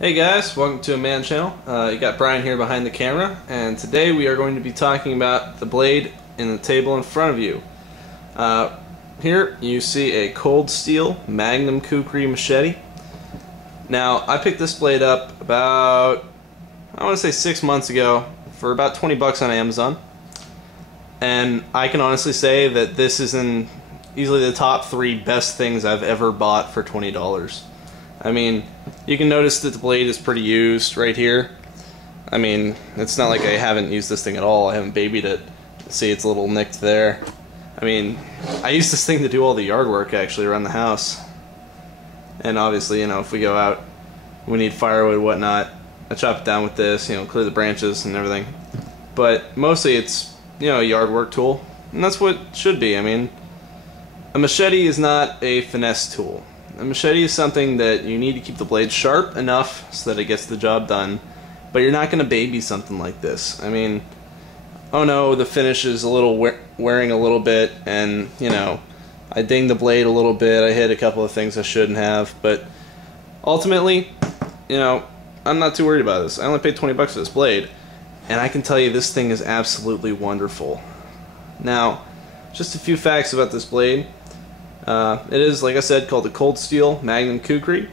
Hey guys, welcome to AManChannel. You got Brian here behind the camera, and today we are going to be talking about the blade in the table in front of you. Here you see a Cold Steel Magnum Kukri machete. Now, I picked this blade up about, I want to say 6 months ago for about 20 bucks on Amazon. And I can honestly say that this is in easily the top 3 best things I've ever bought for $20. I mean, you can notice that the blade is pretty used right here. I mean, it's not like I haven't used this thing at all. I haven't babied it. See, it's a little nicked there. I mean, I use this thing to do all the yard work actually around the house. And obviously, you know, if we go out, we need firewood, whatnot. I chop it down with this, you know, clear the branches and everything. But mostly it's, you know, a yard work tool. And that's what it should be. I mean, a machete is not a finesse tool. A machete is something that you need to keep the blade sharp enough so that it gets the job done, but you're not going to baby something like this. I mean, oh no, the finish is a little wearing a little bit, and you know, I dinged the blade a little bit, I hit a couple of things I shouldn't have, but ultimately, you know, I'm not too worried about this. I only paid 20 bucks for this blade, and I can tell you this thing is absolutely wonderful. Now, just a few facts about this blade. It is, like I said, called the Cold Steel Magnum Kukri,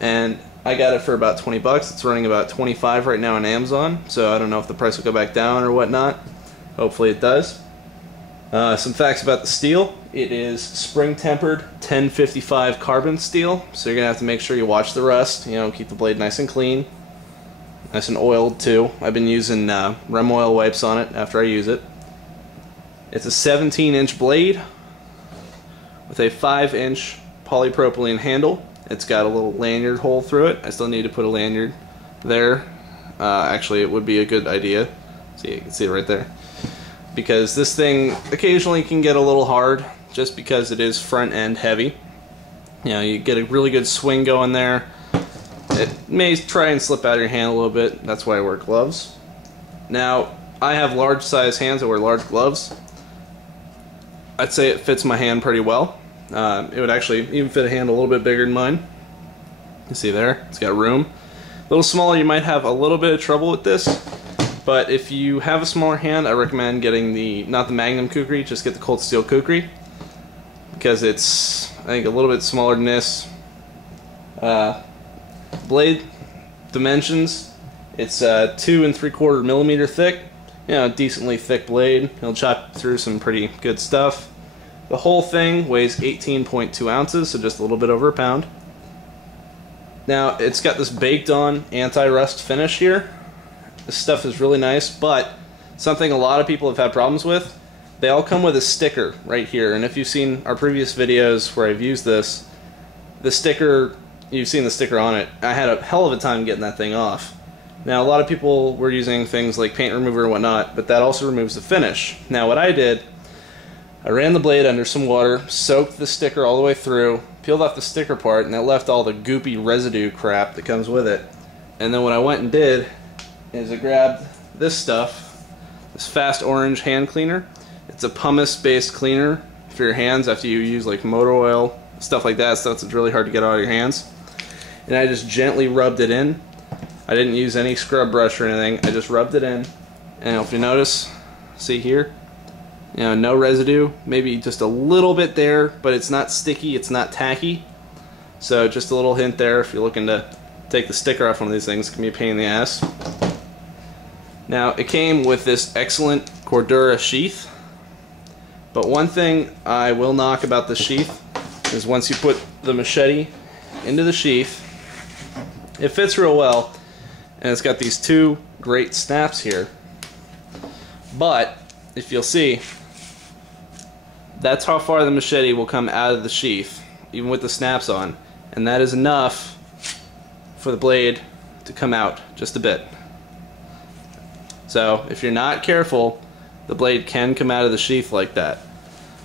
and I got it for about 20 bucks. It's running about 25 right now on Amazon, so I don't know if the price will go back down or whatnot. Hopefully it does. Some facts about the steel. It is spring-tempered 1055 carbon steel, so you're going to have to make sure you watch the rust, you know, keep the blade nice and clean. Nice and oiled, too. I've been using Rem oil wipes on it after I use it. It's a 17-inch blade with a 5-inch polypropylene handle. It's got a little lanyard hole through it. I still need to put a lanyard there. Actually, it would be a good idea. See, you can see it right there. Because this thing occasionally can get a little hard just because it is front end heavy. You know, you get a really good swing going there. It may try and slip out of your hand a little bit. That's why I wear gloves. Now, I have large size hands. I wear large gloves. I'd say it fits my hand pretty well. It would actually even fit a hand a little bit bigger than mine. You see there, it's got room. A little smaller, you might have a little bit of trouble with this, but if you have a smaller hand, I recommend getting not the Magnum Kukri, just get the Cold Steel Kukri, because it's, I think, a little bit smaller than this. Blade dimensions, it's 2 3/4 millimeter thick. You know, decently thick blade. It'll chop through some pretty good stuff. The whole thing weighs 18.2 ounces, so just a little bit over a pound. Now, it's got this baked on anti-rust finish here. This stuff is really nice, but something a lot of people have had problems with, they all come with a sticker right here. And if you've seen our previous videos where I've used this, the sticker, you've seen the sticker on it. I had a hell of a time getting that thing off. Now, a lot of people were using things like paint remover and whatnot, but that also removes the finish. Now, what I did, I ran the blade under some water, soaked the sticker all the way through, peeled off the sticker part, and that left all the goopy residue crap that comes with it. And then what I went and did is I grabbed this stuff, this Fast Orange hand cleaner. It's a pumice-based cleaner for your hands after you use like motor oil, stuff like that, stuff that's really hard to get out of your hands. And I just gently rubbed it in. I didn't use any scrub brush or anything. I just rubbed it in, and if you notice, see here, you know, no residue. Maybe just a little bit there, but it's not sticky, it's not tacky. So just a little hint there if you're looking to take the sticker off one of these things. It can be a pain in the ass. Now, it came with this excellent Cordura sheath, but one thing I will knock about the sheath is once you put the machete into the sheath, it fits real well. And it's got these 2 great snaps here. But, if you'll see, that's how far the machete will come out of the sheath, even with the snaps on. And that is enough for the blade to come out just a bit. So, if you're not careful, the blade can come out of the sheath like that.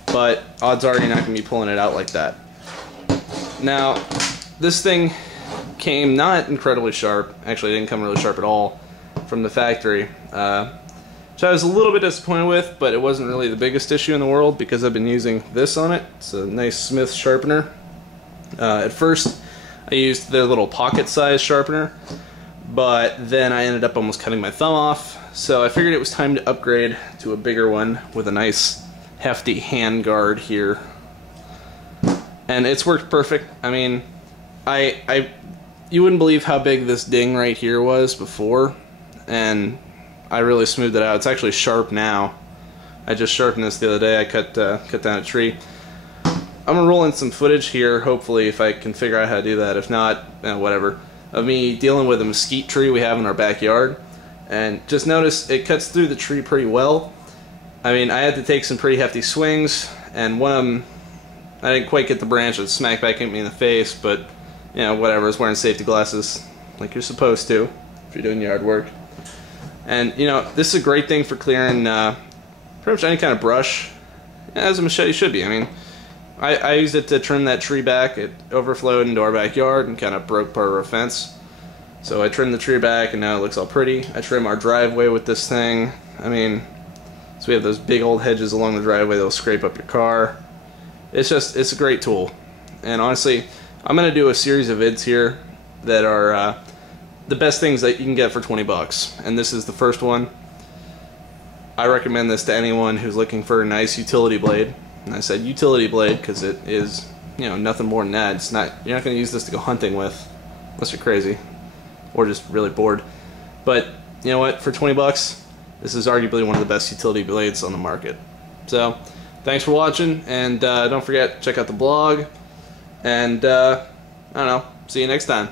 But, odds are you're not going to be pulling it out like that. Now, this thing came not incredibly sharp. Actually, it didn't come really sharp at all from the factory, which I was a little bit disappointed with, but it wasn't really the biggest issue in the world because I've been using this on it. It's a nice Smith sharpener. At first, I used their little pocket size sharpener, but then I ended up almost cutting my thumb off, so I figured it was time to upgrade to a bigger one with a nice hefty hand guard here. And it's worked perfect. I mean, you wouldn't believe how big this ding right here was before, and I really smoothed it out. It's actually sharp now. I just sharpened this the other day. I cut down a tree. I'm gonna roll in some footage here, hopefully, if I can figure out how to do that. If not, whatever. Of me dealing with a mesquite tree we have in our backyard. And just notice it cuts through the tree pretty well. I mean, I had to take some pretty hefty swings, and one of them, I didn't quite get the branch. It smacked back at me in the face, but, you know, whatever. I was wearing safety glasses like you're supposed to if you're doing yard work. And, you know, this is a great thing for clearing pretty much any kind of brush, as a machete should be. I mean, I used it to trim that tree back. It overflowed into our backyard and kind of broke part of our fence. So I trimmed the tree back, and now it looks all pretty. I trim our driveway with this thing. I mean, so we have those big old hedges along the driveway that'll scrape up your car. It's a great tool. And honestly, I'm going to do a series of vids here that are the best things that you can get for 20 bucks. And this is the first one. I recommend this to anyone who's looking for a nice utility blade. And I said utility blade because it is, you know, nothing more than that. It's not, you're not going to use this to go hunting with, unless you're crazy or just really bored. But you know what? For 20 bucks, this is arguably one of the best utility blades on the market. So, thanks for watching, and don't forget, check out the blog, and I don't know, see you next time.